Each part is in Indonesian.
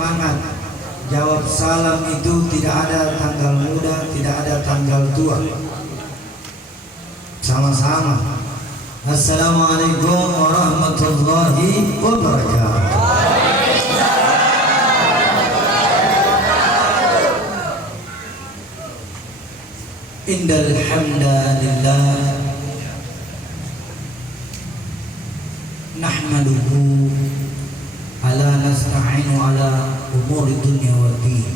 semangat. Jawab salam itu tidak ada tanggal muda, tidak ada tanggal tua. Sama-sama. Assalamualaikum warahmatullahi wabarakatuh. Innal hamdalillah nahmaduhu ala nasta'inu ala umuri dunya waddin.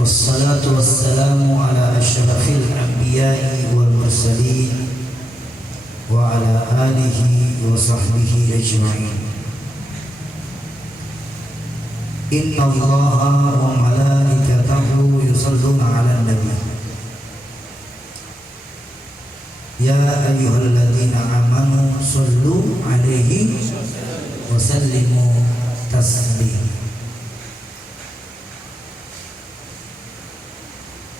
Wassalatu wassalamu ala asyrafil anbiya'i wal mursalin wa ala alihi wa sahbihi ajma'in. Inna Allaha wa malaikatahu yusalluna ala nabi. Ya ayyuhalladzina amanu sallu alaihi wa sallimu taslima.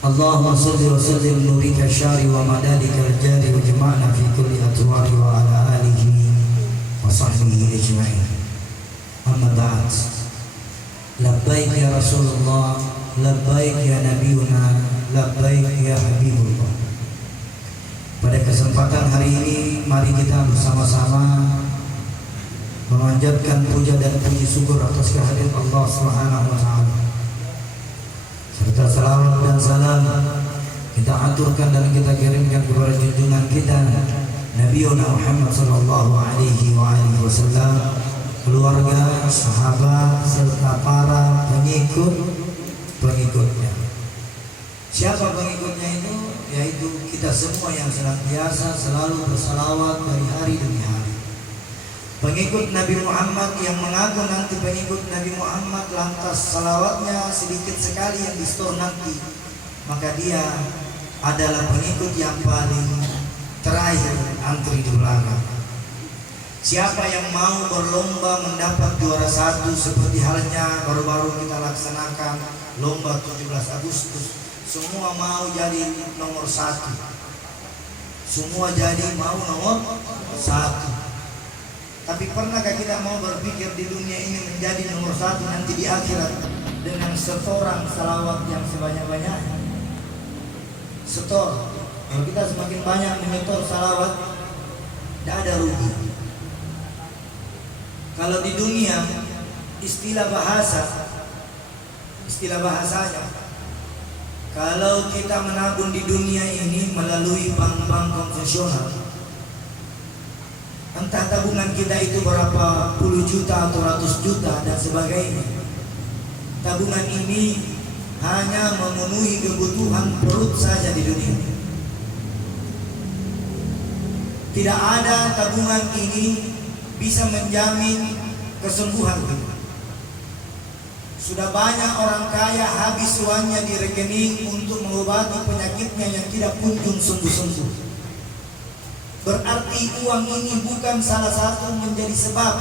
Allahumma salli wa sallim nurika syari wa madadika al-jari wa jama'na fi kulli atwari wa ala alihi wa sahbihi ajma'in. Amma ba'd. Labbaik ya Rasulullah, labbaik ya Nabiuna, labbaik ya Habibullah. Pada kesempatan hari ini, mari kita bersama-sama memanjatkan puja dan puji syukur atas kehadiran Allah Subhanahu wa taala. Serta salawat dan salam kita aturkan dan kita kirimkan kepada junjungan kita Nabi Muhammad sallallahu alaihi wasallam, keluarga, sahabat serta para pengikutnya. Siapa pengikutnya itu? Yaitu kita semua yang senantiasa selalu bersalawat dari hari demi hari. Pengikut Nabi Muhammad yang mengaku nanti pengikut Nabi Muhammad lantas salawatnya sedikit sekali yang di-store nanti, maka dia adalah pengikut yang paling terakhir antri di belakang. Siapa yang mau berlomba mendapat juara satu seperti halnya baru-baru kita laksanakan lomba 17 Agustus, semua mau jadi nomor satu. Semua jadi mau nomor satu. Tapi pernahkah kita mau berpikir di dunia ini menjadi nomor satu nanti di akhirat dengan setoran salawat yang sebanyak-banyaknya? Setor. Kalau kita semakin banyak menyetor salawat, tidak ada rugi. Kalau di dunia istilah bahasanya, kalau kita menabung di dunia ini melalui bank-bank konvensional, entah tabungan kita itu berapa puluh juta atau ratus juta dan sebagainya, tabungan ini hanya memenuhi kebutuhan perut saja di dunia. Tidak ada tabungan ini bisa menjamin kesembuhan kita. Sudah banyak orang kaya habis uangnya di rekening untuk mengobati penyakitnya yang tidak kunjung sembuh-sembuh. Berarti uang ini bukan salah satu menjadi sebab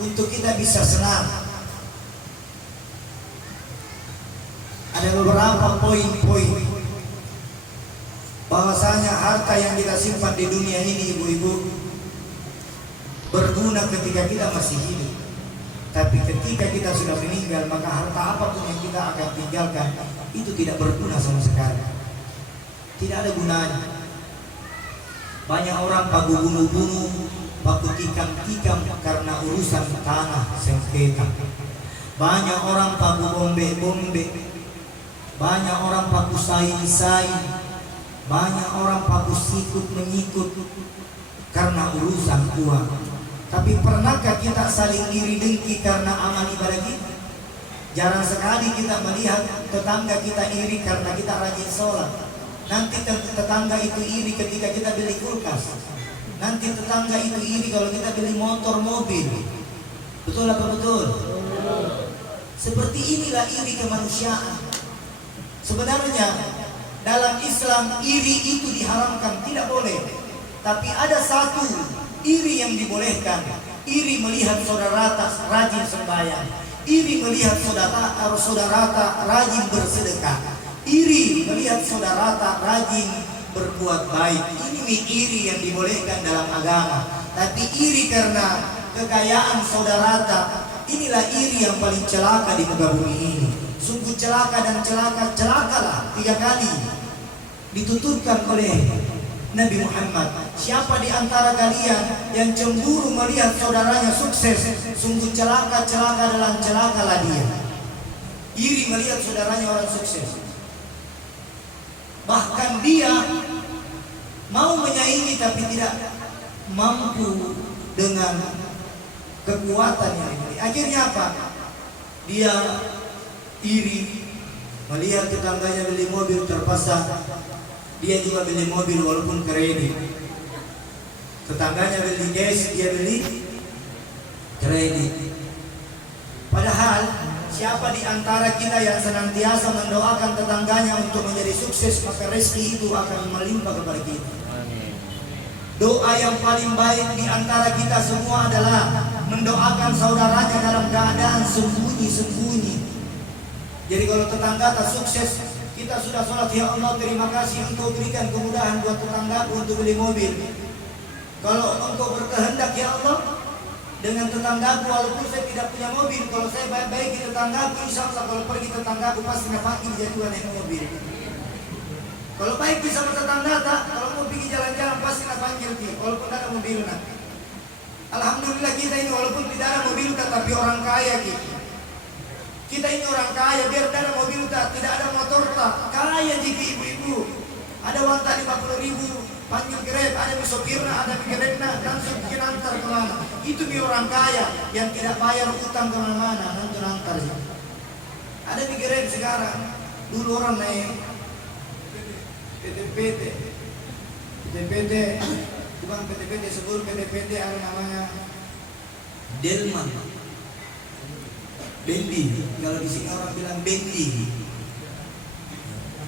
untuk kita bisa senang. Ada beberapa poin-poin bahwasanya harta yang kita simpan di dunia ini, ibu-ibu, berguna ketika kita masih hidup. Tapi ketika kita sudah meninggal, maka harta apapun yang kita akan tinggalkan itu tidak berguna sama sekali. Tidak ada gunanya. Banyak orang pagu bunuh-bunuh, pagu tikam-tikam karena urusan tanah sengketa. Banyak orang pagu bombe-bombe. Banyak orang pagu sai-sai. Banyak orang pagu sikut-menyikut karena urusan uang. Tapi pernahkah kita saling iri dengki karena amal ibadah kita? Jarang sekali kita melihat tetangga kita iri karena kita rajin sholat. Nanti tetangga itu iri ketika kita beli kulkas. Nanti tetangga itu iri kalau kita beli motor, mobil. Betul apa betul? Seperti inilah iri kemanusiaan. Sebenarnya dalam Islam iri itu diharamkan, tidak boleh. Tapi ada satu iri yang dibolehkan. Iri melihat saudara rajin sembahyang. Iri melihat saudara rajin bersedekah. Iri melihat saudara rajin berbuat baik. Ini iri yang dibolehkan dalam agama. Tapi iri karena kekayaan saudara, Inilah iri yang paling celaka di muka bumi ini. Sungguh celaka dan celakalah 3 kali dituturkan oleh Nabi Muhammad. Siapa di antara kalian yang cemburu melihat saudaranya sukses, sungguh celaka dalam celakalah dia. Iri melihat saudaranya orang sukses. Bahkan dia mau menyaingi tapi tidak mampu dengan kekuatan yang dimiliki. Akhirnya apa? Dia iri melihat tetangganya beli mobil terpaksa dia juga beli mobil walaupun kredit. Tetangganya beli cash, dia beli kredit. Padahal siapa di antara kita yang senantiasa mendoakan tetangganya untuk menjadi sukses, maka rezeki itu akan melimpah kepada kita. Doa yang paling baik di antara kita semua adalah mendoakan saudaranya dalam keadaan sembunyi-sembunyi. Jadi kalau tetangga tak sukses, kita sudah sholat, ya Allah terima kasih Engkau berikan kemudahan buat tetanggaku untuk beli mobil. Kalau Engkau berkehendak ya Allah dengan tetanggaku, walaupun saya tidak punya mobil, kalau saya baik-baik di tetanggaku, insya Allah kalau pergi tetanggaku pasti ngepakin jadian naik mobil. Kalau baik sama tetangga tak, kalau mau pergi jalan-jalan pasti ngepanggil dia, walaupun ada mobil nak. Alhamdulillah kita ini walaupun tidak ada mobil tapi orang kaya gitu. Kita ini orang kaya, biar ada mobil tak, tidak ada motor tak, kaya jika ibu-ibu. Ada wanita 50.000, panggil Grab, ada sopirna, ada Grabna, langsung bikin antar kemana. Itu mi orang kaya yang tidak bayar utang kemana-mana, langsung antar. Ada Grab sekarang, dulu orang naik PT, bukan PT, sebelum PT ada namanya Delman. Bendi, kalau di sini orang bilang bendi.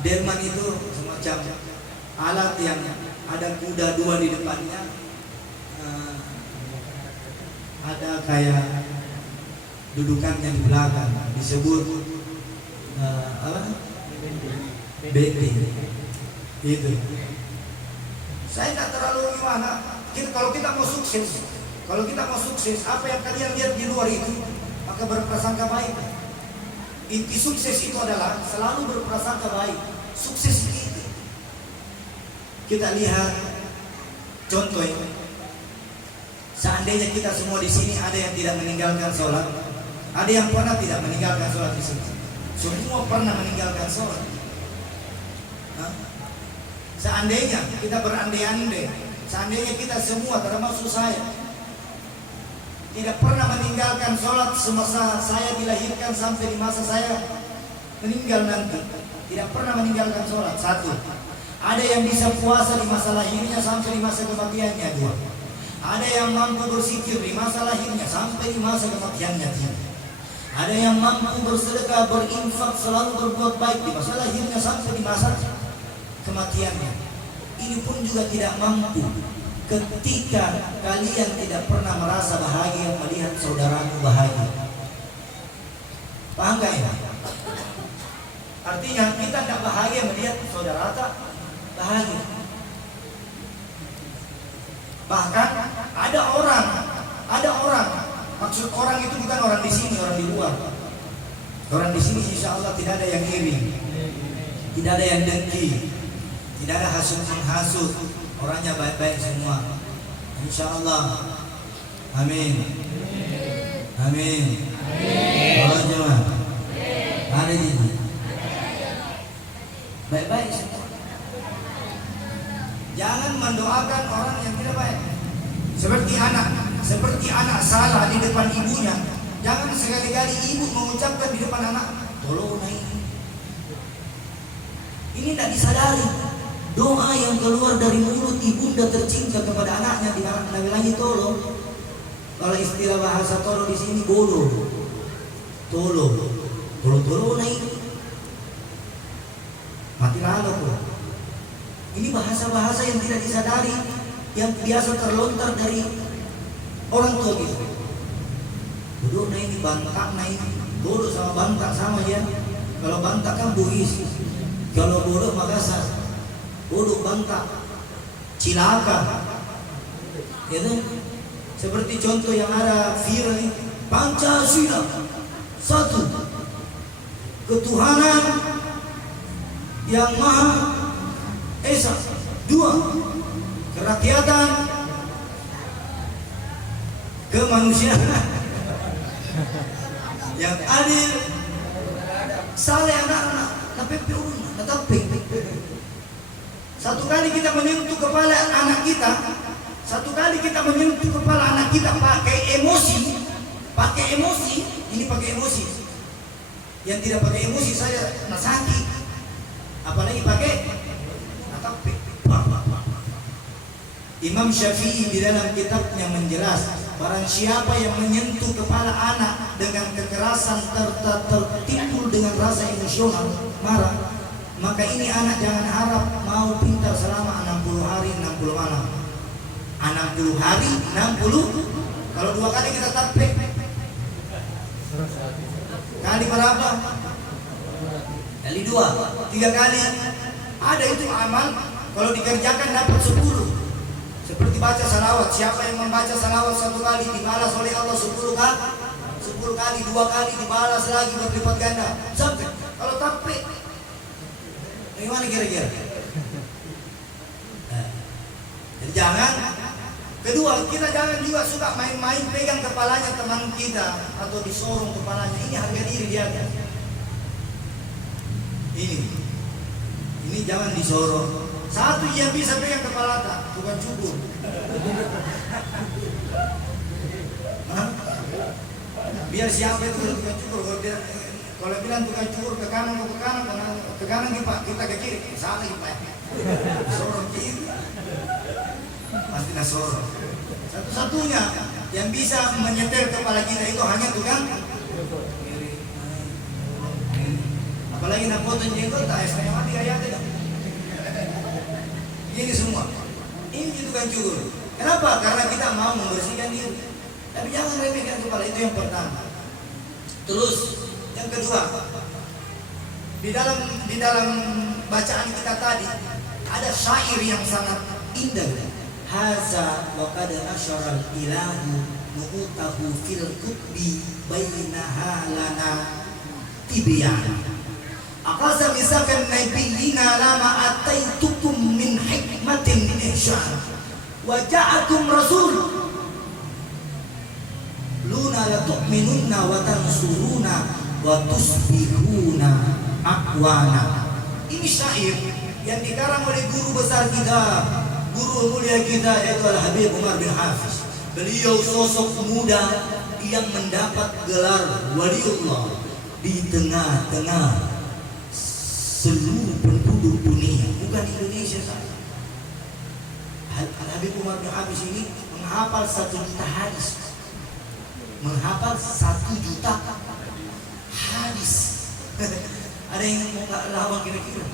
Delman itu semacam alat yang ada kuda 2 di depannya, ada kayak dudukannya di belakang, disebut apa? Bendi. Itu. Saya tidak terlalu gimana. Kalau kita mau sukses, apa yang kalian lihat di luar itu, maka berprasangka baik. Inti sukses itu adalah selalu berprasangka baik. Sukses itu. Kita lihat contoh ini. Seandainya kita semua di sini ada yang tidak meninggalkan sholat, ada yang pernah tidak meninggalkan sholat di sini. Semua pernah meninggalkan sholat. Seandainya kita berandai-andai, seandainya kita semua termasuk saya tidak pernah meninggalkan sholat semasa saya dilahirkan sampai di masa saya meninggal nanti, tidak pernah meninggalkan sholat. 1. Ada yang bisa puasa di masa lahirnya sampai di masa kematiannya. 2. Ada yang mampu bersikir di masa lahirnya sampai di masa kematiannya. 3. Ada yang mampu bersedekah, berinfak, selalu berbuat baik di masa lahirnya sampai di masa kematiannya. Ini pun juga tidak mampu ketika kalian tidak pernah merasa bahagia melihat saudaramu bahagia. Paham gak ya? Artinya kita tidak bahagia melihat saudara tak bahagia. Bahkan ada orang, maksud orang itu bukan orang di sini, orang di luar. Orang di sini insya Allah tidak ada yang iri, tidak ada yang dengki, tidak ada hasut-menghasut, orangnya baik-baik semua. Insya Allah. Amin. Amin. Allah jemaah. Ada ini. Baik-baik semua. Jangan mendoakan orang yang tidak baik. Seperti anak salah di depan ibunya. Jangan sekali-kali ibu mengucapkan di depan anak, tolong ini. Ini tidak disadari. Doa yang keluar dari mulut ibunda tercinta kepada anaknya dibilangi tolong. Kalau istilah bahasa tolong di sini bodoh. Tolong naik. Mati lalu kok. Ini bahasa-bahasa yang tidak disadari, yang biasa terlontar dari orang tua kita. Bodoh naik, bantak naik. Bodoh sama bantak sama ya. Kalau bantak kan buis, kalau bodoh Makassar. Bodoh bantak, cilaka, gitu. Seperti contoh yang ada viral ini, Pancasila. Satu, ketuhanan yang Maha Esa. Dua, kerakyatan, kemanusiaan yang adil, saleh anak-anak, tapi satu kali kita menyentuh kepala anak kita, satu kali kita menyentuh kepala anak kita pakai emosi, ini pakai emosi. Yang tidak pakai emosi saya nasaki, apalagi pakai natapik. Imam Syafi'i di dalam kitabnya menjelas, barang siapa yang menyentuh kepala anak dengan kekerasan tertimbul dengan rasa emosional, marah, maka ini anak jangan harap mau pintar selama 60 hari 60 malam. 60 hari 60, kalau 2 kali kita tapik, kali berapa? Kali 2, 3 kali. Ada itu amal, kalau dikerjakan dapat 10. Seperti baca salawat, siapa yang membaca salawat 1 kali dibalas oleh Allah 10 kali, 10 kali, 2 kali dibalas lagi berlipat ganda. Sampai kalau tapik, bagaimana kira-kira? Jadi jangan. Kedua, kita jangan juga suka main-main pegang kepalanya teman kita atau disorong kepalanya. Ini harga diri dia. Ini jangan disorong. Satu yang bisa pegang kepala tak, bukan cukur. Biar siapa itu tukang cukur. Kalau bilang tukang cukur ke kanan Pak, kita ke kiri, salah Pak. Sorong kiri, pasti nak sorong. Satu-satunya yang bisa menyetel kepala kita itu hanya tukang kiri. Apalagi nak potong jenggot, tak setengah mati ayatnya. Ini semua, ini tukang cukur. Kenapa? Karena kita mau membersihkan diri. Tapi jangan remehkan kepala, itu yang pertama. Terus yang kedua, di dalam bacaan kita tadi ada syair yang sangat indah. Haza wa qad asyaral ilahu nu'utahu fil qutbi bainaha lana tibyan. Aqasa misakan nabiyina lama ataitukum min hikmatin ihsan wa ja'akum rasul luna la tu'minunna wa tansuruna wa tusbihuna aqwana. Ini syair yang dikarang oleh guru besar kita, guru mulia kita, yaitu Al-Habib Umar bin Hafiz. Beliau sosok muda yang mendapat gelar waliullah di tengah-tengah seluruh penduduk dunia, bukan Indonesia saja. Al-Habib Umar bin Hafiz ini menghafal 1 juta hadis, menghafal 1 juta hadis. Ada yang mau lama kira-kira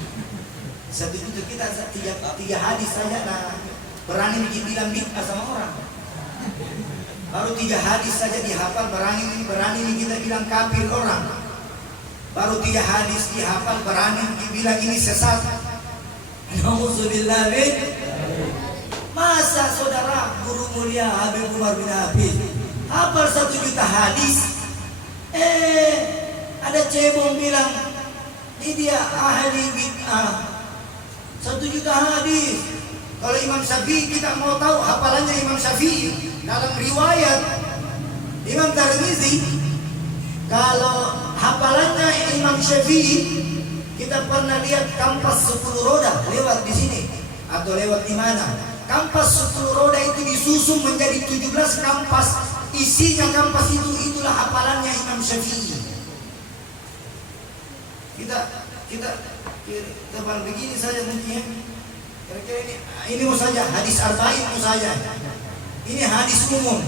1 juta, kita 3 hadis saja lah berani bilang bid'ah sama orang. Baru 3 hadis saja dihafal, berani kita bilang kafir orang. Baru 3 hadis dihafal, berani dibilang ini sesat. Nauzubillah. Masa saudara guru mulia Habib Umar bin Hafiz hafal 1 juta hadis? Ada cebong bilang ini dia ahli bid'ah. 1 juta hadis. Kalau Imam Syafi'i, kita mau tahu hafalannya Imam Syafi'i. Dalam riwayat Imam Tirmizi, kalau hafalannya Imam Syafi'i, kita pernah lihat kampas 10 roda lewat di sini atau lewat di mana. Kampas 10 roda itu disusun menjadi 17 kampas. Isinya kampas itulah hafalannya Imam Syafi'i. Kita tebal begini saja mungkin. Kira-kira ini mau saja hadis arba'in mau saja. Ini hadis umum.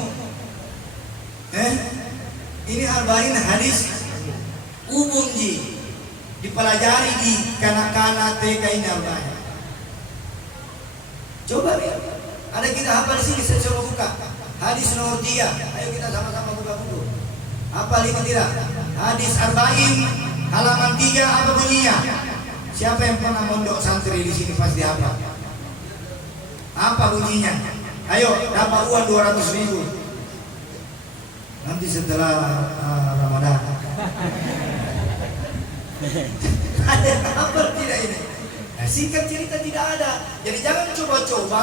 Ini arba'in hadis umum dipelajari di kanak-kanak TK ini arba'in. Coba lihat. Ada kita hafal di sini, saya coba buka. Hadis nomor 3. Ayo kita sama-sama buka buku. Hafal ini tidak? Hadis arba'in halaman 3 apa bunyinya? Siapa yang pernah mondok santri di sini pasti hafal. Apa bunyinya? Ayo, dapat uang 200.000. Nanti setelah Ramadan. Ada yang hafal tidak ini? Nah, singkat cerita tidak ada. Jadi jangan coba-coba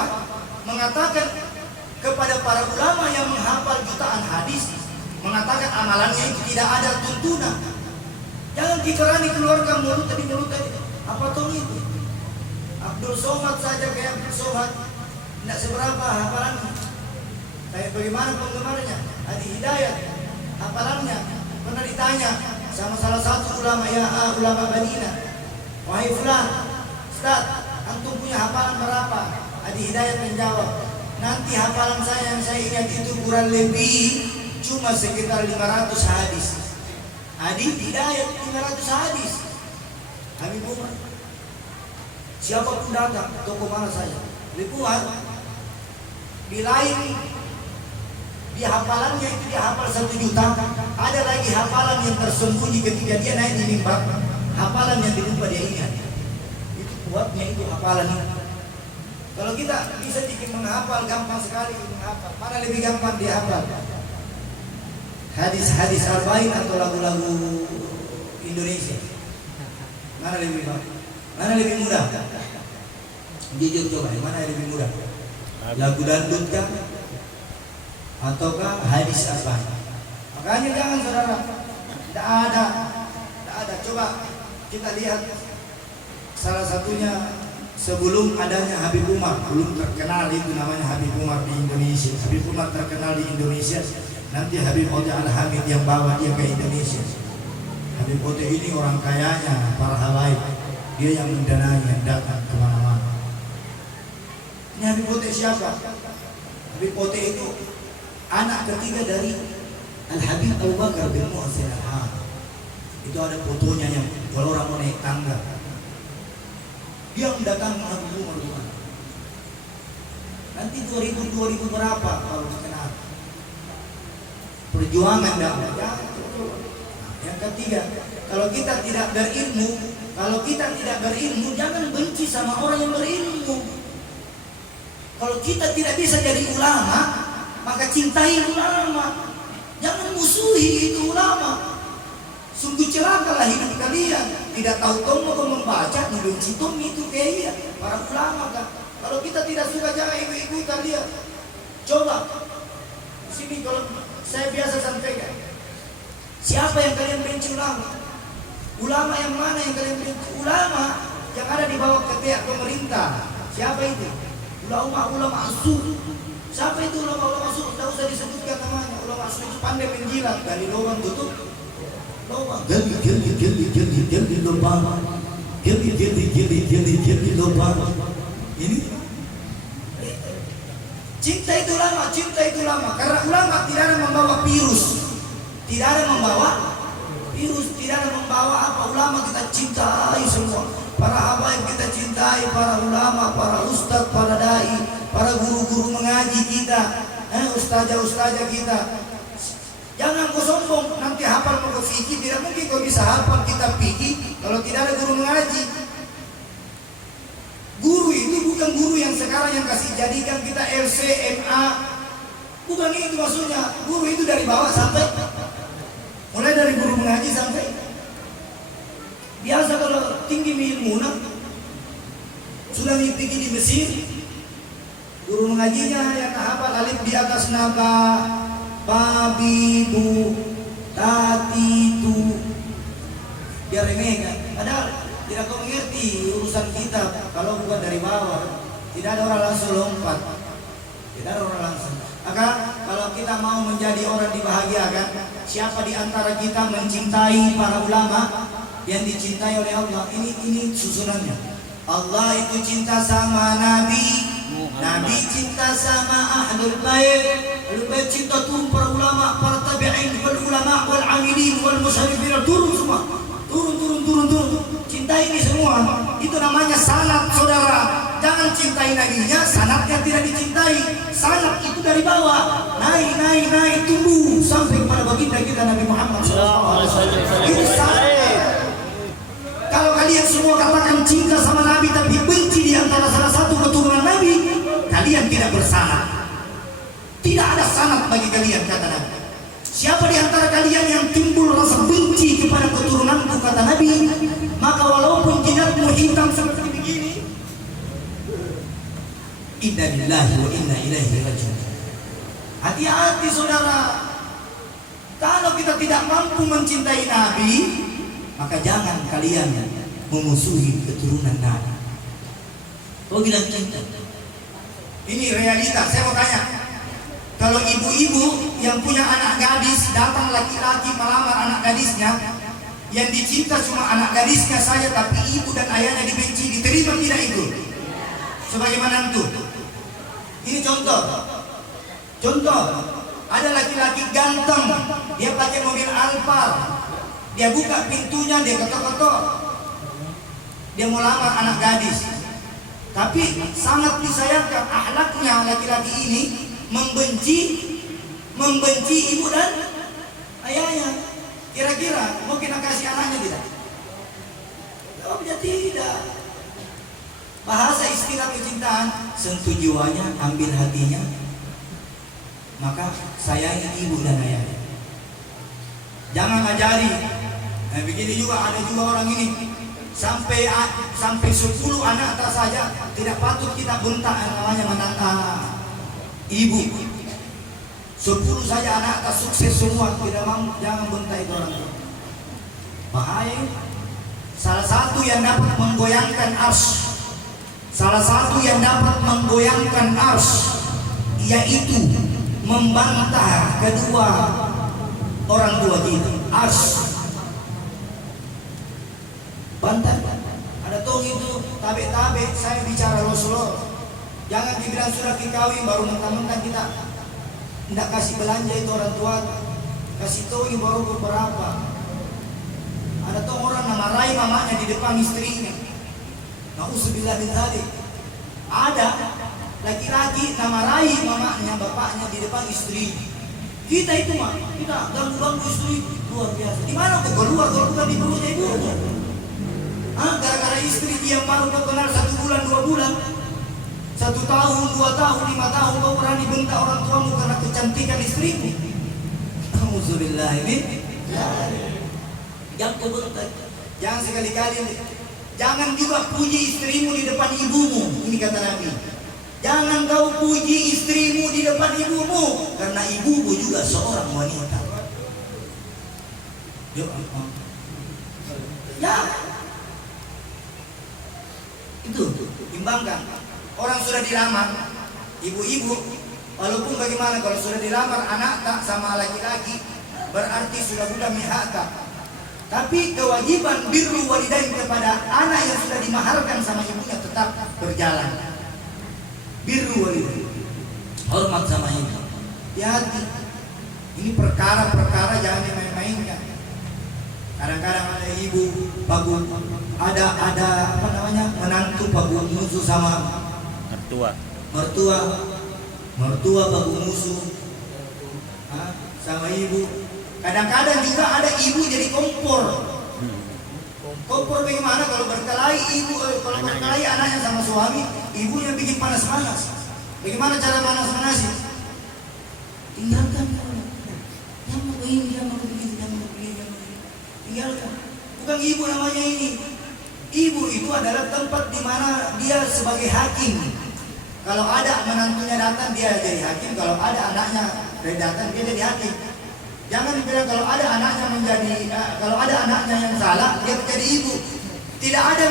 mengatakan kepada para ulama yang menghafal jutaan hadis, mengatakan amalannya itu tidak ada tuntunan. Jangan dikerani keluarkan mulut tadi. Apa tuh itu? Abdul Somad saja kayak Abdul Somad, tidak seberapa hafalannya. Kayak bagaimana penggemarnya? Hadi Hidayat, hafalannya. Pernah ditanya sama salah satu ulama, ulama Madinah, wahai fulan, Ustaz, antum punya hafalan berapa? Hadi Hidayat menjawab, nanti hafalan saya yang saya ingat itu kurang lebih cuma sekitar 500 hadis. Hadi Hidayat 500 hadis. Habib Umar, siapapun datang, toko mana saja, Habib Umar di lain, di hafalannya itu dia hafal 1 juta. Ada lagi hafalan yang tersembunyi ketika dia naik di mimbar, hafalan yang dilupa dia ingat. Itu kuatnya itu hafalan. Kalau kita bisa bikin menghafal, gampang sekali menghafal. Mana lebih gampang dia hafal? Hadis-hadis arba'in atau lagu-lagu Indonesia? Mana lebih gampang? Mana lebih mudah? Jujur coba, mana yang lebih mudah? Lagu dangdut kah? Ataukah hadis arba'in? Makanya jangan saudara, tidak ada. Coba kita lihat salah satunya sebelum adanya Habib Umar, belum terkenal itu namanya Habib Umar di Indonesia. Habib Umar terkenal di Indonesia, nanti Habib Ote Al-Hamid yang bawa dia ke Indonesia. Habib Ote ini orang kayanya para habaib, dia yang mendanai, yang datang kemana-mana. Ini Habib Ote siapa? Habib Ote itu anak ketiga dari Al-Habib Abu Bakar bin Muhsin Al-Ham. Itu ada fotonya yang kalau orang mau naik tangga, dia datang ke Habib Umar. Nanti 2000 berapa kalau dikenal perjuangan dakwah. Yang ketiga, kalau kita tidak berilmu, jangan benci sama orang yang berilmu. Kalau kita tidak bisa jadi ulama, maka cintai ulama. Jangan musuhi itu ulama. Sungguh celakalah hidup kalian. Tidak tahu kamu membaca, dibenci itu kayak para ulama kan. Kalau kita tidak suka, jangan ikut-ikutan dia. Coba di sini kalau saya biasa sampaikan, siapa yang kalian benci ulama? Ulama yang mana yang kalian benci? Ulama yang ada di bawah ketiak pemerintah. Siapa itu? Ulama asuh. Siapa itu ulama asuh? Tidak usah disebutkan namanya. Ulama asuh itu pandai menjilat, dari lubang tutup lubang. Gali lubang. Gali lubang. Ini cinta itu ulama, karena ulama tidak ada membawa virus, tidak ada membawa apa. Ulama kita cintai semua, para habaib kita cintai, para ulama, para ustadz, para dai, para guru-guru mengaji kita, ustazah kita. Jangan kau sombong, nanti hafal mau ke fikih, tidak mungkin kau bisa hafal kitab fikih kalau tidak ada guru mengaji. Guru itu bukan guru yang sekarang yang kasih jadikan kita LCMA, bukan itu maksudnya. Guru itu dari bawah sampai, mulai dari guru mengaji sampai biasa. Kalau tinggi ilmu sudah mimpi di Mesir, guru mengajinya yang hafal alif di atas nama babi bu tati tu, dia remehkan. Padahal tidak kau mengerti urusan kita. Kalau bukan dari bawah, tidak ada orang langsung lompat, tidak ada orang langsung. Maka kalau kita mau menjadi orang dibahagiakan, siapa di antara kita mencintai para ulama yang dicintai oleh Allah? Ini susunannya. Allah itu cinta sama Nabi, Nabi cinta sama Ahlul Bait, Ahlul Bait cinta turun para ulama, para tabi'in, wal ulama, wal amilin, wal musyrifin, turun semua. Turun. Cintai ini semua. Itu namanya sanad, saudara. Jangan cintai nabinya, sanadnya tidak dicintai. Sanad itu dari bawah, naik, tumbuh sampai kepada baginda kita Nabi Muhammad SAW. Ini sanad. Kalau kalian semua katakan cinta sama Nabi tapi benci di antara salah satu keturunan Nabi, kalian tidak bersanad. Tidak ada sanad bagi kalian, kata Nabi. Siapa di antara kalian yang timbul rasa benci kepada keturunanku, kata Nabi, maka walaupun jidatmu hitam seperti begini, inna lillahi wa inna ilaihi raji'un. Hati-hati saudara. Kalau kita tidak mampu mencintai Nabi, maka jangan kalian memusuhi keturunan Nabi. Kau bilang cinta. Ini realitas. Saya mau tanya, kalau ibu-ibu yang punya anak gadis, datang laki-laki melamar anak gadisnya, yang dicinta cuma anak gadisnya saja, tapi ibu dan ayahnya dibenci, diterima tidak itu? Sebagaimana itu? Ini contoh. Contoh, ada laki-laki ganteng, dia pakai mobil Alphard, dia buka pintunya, dia ketok-ketok, dia mau lamar anak gadis. Tapi sangat disayangkan akhlaknya laki-laki ini membenci ibu dan ayahnya. Kira-kira mau kita kasih anaknya tidak? Jawabnya tidak. Bahasa istilah kecintaan, sentuh jiwanya, ambil hatinya, maka sayangi ibu dan ayahnya. Jangan ajari. Nah, begini juga ada juga orang ini sampai 10 anak tak saja tidak patut kita bentak namanya menantang ibu. 10 saja anak tak sukses semua, tidak mau, jangan bentak itu orang tua. Bahaya. Salah satu yang dapat menggoyangkan ars, salah satu yang dapat menggoyangkan ars, yaitu membantah kedua orang tua kita. Ars bantah. Ada tong itu tabe-tabe, saya bicara Rasulullah. Jangan dibilang sudah dikawin baru mentang-mentang kita tidak kasih belanja itu orang tua, kasih tahu baru beberapa. Ada tong orang namarahi mamanya di depan istrinya. Nauzubillah min dzalik. Ada laki-laki namarahi mamanya, bapaknya di depan istri. Kita itu mah, kita ganggu-ganggu istri luar biasa. Di mana kok keluar kalau bukan di perutnya ibu? Gara-gara istri dia baru kenal 1 bulan 2 bulan, 1 tahun 2 tahun 5 tahun kau berani bentak orang tuamu karena kecantikan istrimu. Alhamdulillah ini. Jangan kau bentak. Jangan sekali-kali. Jangan juga puji istrimu di depan ibumu. Ini kata Nabi. Jangan kau puji istrimu di depan ibumu, karena ibumu juga seorang wanita. Ya. Itu imbangkan. Orang sudah dilamar, ibu-ibu, walaupun bagaimana kalau sudah dilamar anak tak sama laki-laki, berarti sudah bukan mihaka. Tapi kewajiban birru walidain kepada anak yang sudah dimaharkan sama ibunya tetap berjalan. Birru walidain, hormat sama ibu. Hati-hati. Ini perkara-perkara jangan dimain-mainkan. Kadang-kadang ada ibu bagus, ada apa namanya, menantu bagus musuh sama mertua bagus musuh sama ibu. Kadang-kadang juga ada ibu jadi kompor. Kompor bagaimana kalau berkelahi ibu, kalau berkelahi anaknya sama suami, ibunya bikin panas-panas. Bagaimana cara panas-panasin? Tinggalkan. Jangan begini, jangan begini, jangan begini. Tinggalkan. Bukan ibu namanya ini. Ibu itu adalah tempat di mana dia sebagai hakim. Kalau ada menantunya datang dia jadi hakim, kalau ada anaknya datang dia jadi hakim. Jangan bilang kalau ada anaknya yang salah dia menjadi ibu. Tidak ada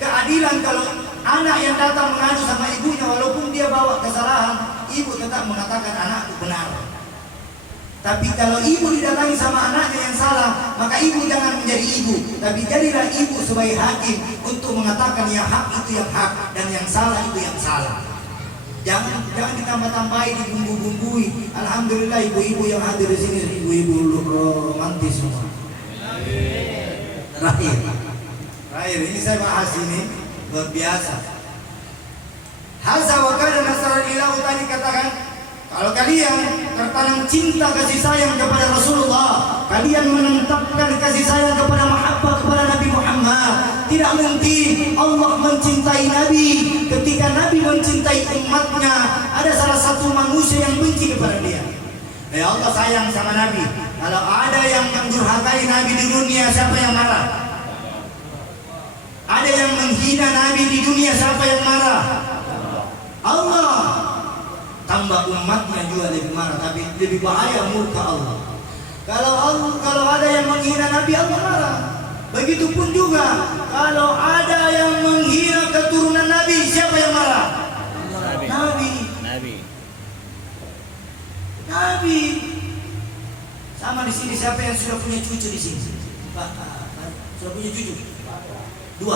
keadilan kalau anak yang datang mengadu sama ibunya walaupun dia bawa kesalahan, ibu tetap mengatakan anakku benar. Tapi kalau ibu didatangi sama anaknya yang salah, maka ibu jangan menjadi ibu, tapi jadilah ibu sebagai hakim untuk mengatakan yang hak itu yang hak dan yang salah itu yang salah. Jangan ditambah-tambahi, dibumbu-bumbui. Alhamdulillah ibu-ibu yang hadir di sini ibu-ibu romantis semua. Terakhir ini saya bahas ini luar biasa. Hadza wa kana nasaran ilahu tadi katakan, kalau kalian tertanam cinta kasih sayang kepada Rasulullah, kalian menetapkan kasih sayang kepada mahabbah kepada Nabi Muhammad. Tidak mungkin Allah mencintai Nabi ketika Nabi mencintai umatnya ada salah satu manusia yang benci kepada dia. Ya Allah sayang sama Nabi. Kalau ada yang mendurhakai Nabi di dunia, siapa yang marah? Ada yang menghina Nabi di dunia, siapa yang marah? Allah. Tambah umatnya juga lebih marah, tapi lebih bahaya murka Allah. Kalau ada yang menghina Nabi, Allah marah. Begitupun juga kalau ada yang menghina keturunan Nabi, siapa yang marah? Nabi. Sama di sini, siapa yang sudah punya cucu di sini? Pak, sudah punya cucu? 2.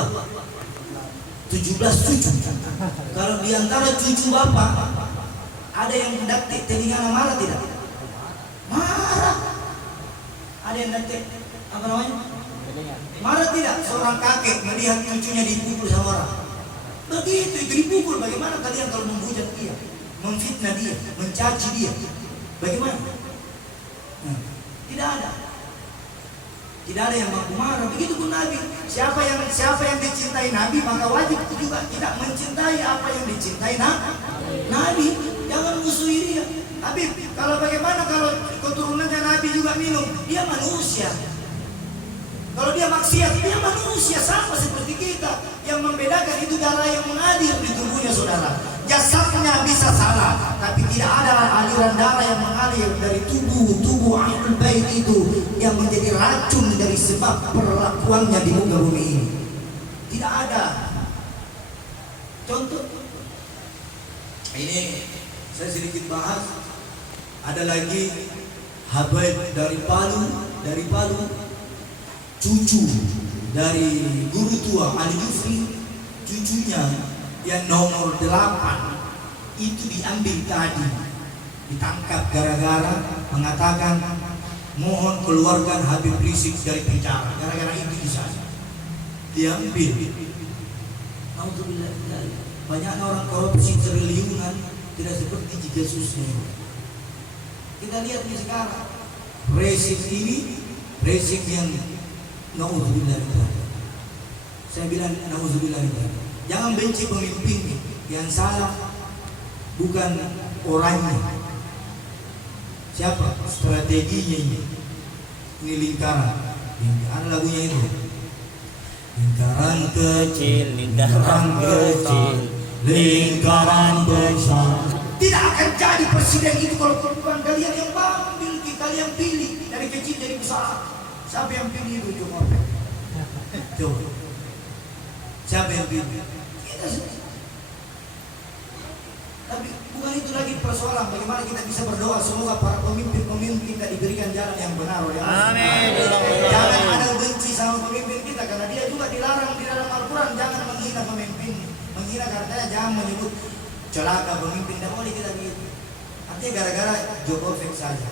17 cucu. Kalau di antara cucu bapak ada yang mendatik telinga, marah tidak? Marah. Ada yang mendatik apa namanya? Marah tidak? Seorang kakek melihat cucunya dipukul sama orang. Begitu, itu dipukul. Bagaimana kalian kalau menghujat dia, memfitnah dia, mencaci dia? Bagaimana? Tidak ada. Tidak ada yang mampu marah. Begitupun Nabi. Siapa yang dicintai Nabi, maka wajib juga tidak mencintai apa yang dicintai Nabi. Jangan musuhi dia. Tapi kalau bagaimana kalau keturunannya Nabi juga minum? Dia manusia. Kalau dia maksiat, dia manusia sama seperti kita. Yang membedakan itu darah yang mengalir di tubuhnya, saudara. Jasadnya bisa salah, tapi tidak ada aliran darah yang mengalir dari tubuh Ahlul Bait itu yang menjadi racun dari sebab perlakuannya di muka bumi ini. Tidak ada. Contoh, ini saya sedikit bahas. Ada lagi Habaib dari Palu, cucu dari guru tua Ali Yusri, cucunya yang nomor 8 itu diambil tadi, ditangkap gara-gara mengatakan mohon keluarkan Habib Rizik dari penjara. Gara-gara itu bisa diambil. Alhamdulillah, banyak orang korupsi triliunan tidak seperti jika Yesusnya. Kita lihat di sekarang Rizik yang naudzubillah. Saya bilang naudzubillah. Jangan benci pemimpin, yang salah bukan orangnya. Siapa? Strateginya ini. Ini lingkaran. Ada lagunya itu. Lingkaran kecil, lingkaran besar. Tidak akan jadi presiden itu kalau bukan kalian yang ambil, kalian pilih dari kecil jadi besar. Siapa yang pilih itu? Coba. Siapa yang pilih? Kita sendiri. Tapi bukan itu lagi persoalan. Bagaimana kita bisa berdoa semoga para pemimpin kita diberikan jalan yang benar oleh Allah. Amin. Jangan ada benci sama pemimpin kita, karena dia juga dilarang di dalam Al-Quran. Jangan menghina pemimpin. Menghina katanya jangan menyebut celaka pemimpin. Tidak boleh kita gitu. Artinya gara-gara Jokowi saja.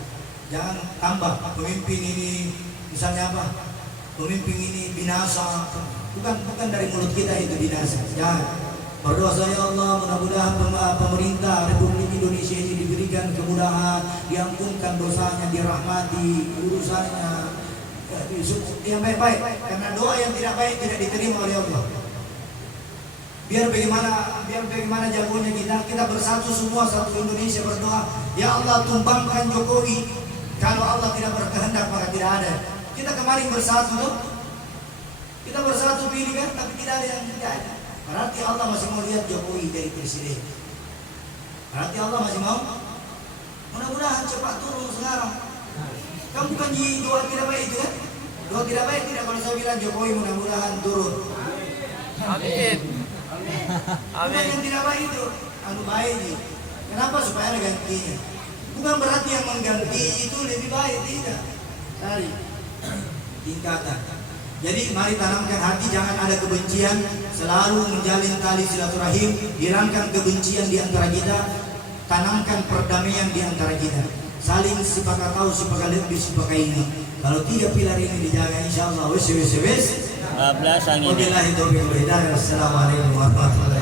Jangan tambah pemimpin ini misalnya apa? Pemimpin ini binasa. Bukan dari mulut kita itu binasa. Jangan. Berdoa saya Allah, mudah-mudahan pemerintah Republik Indonesia ini diberikan kemudahan, diampunkan dosanya, dirahmati urusannya yang baik-baik. Karena doa yang tidak baik tidak diterima oleh Allah. Biar bagaimana jagonya kita bersatu semua, satu Indonesia berdoa, ya Allah tumbangkan Jokowi. Kalau Allah tidak berkehendak maka tidak ada. Kita kemarin bersatu tuh, kita bersatu pilih kan, tapi tidak ada yang tidak ada. Berarti Allah masih mau lihat Jokowi jadi presiden. Berarti Allah masih mau. Mudah-mudahan cepat turun sekarang. Kamu bukan doa tidak baik itu kan? Doa tidak baik tidak kalau saya bilang Jokowi mudah-mudahan turun. Amin. Bukan yang tidak baik itu, baik itu. Kenapa? Supaya ada gantinya. Bukan berarti yang mengganti itu lebih baik, tidak. Cari tingkatan. Jadi mari tanamkan hati, jangan ada kebencian, selalu menjalin tali silaturahim, hilangkan kebencian di antara kita, tanamkan perdamaian di antara kita, saling sepakat tahu, sepakat lebih, sepakat ini. Kalau 3 pilar ini dijaga, insya Allah wes. Wabillahi taufiq wal hidayah. Wassalamualaikum warahmatullahi wabarakatuh.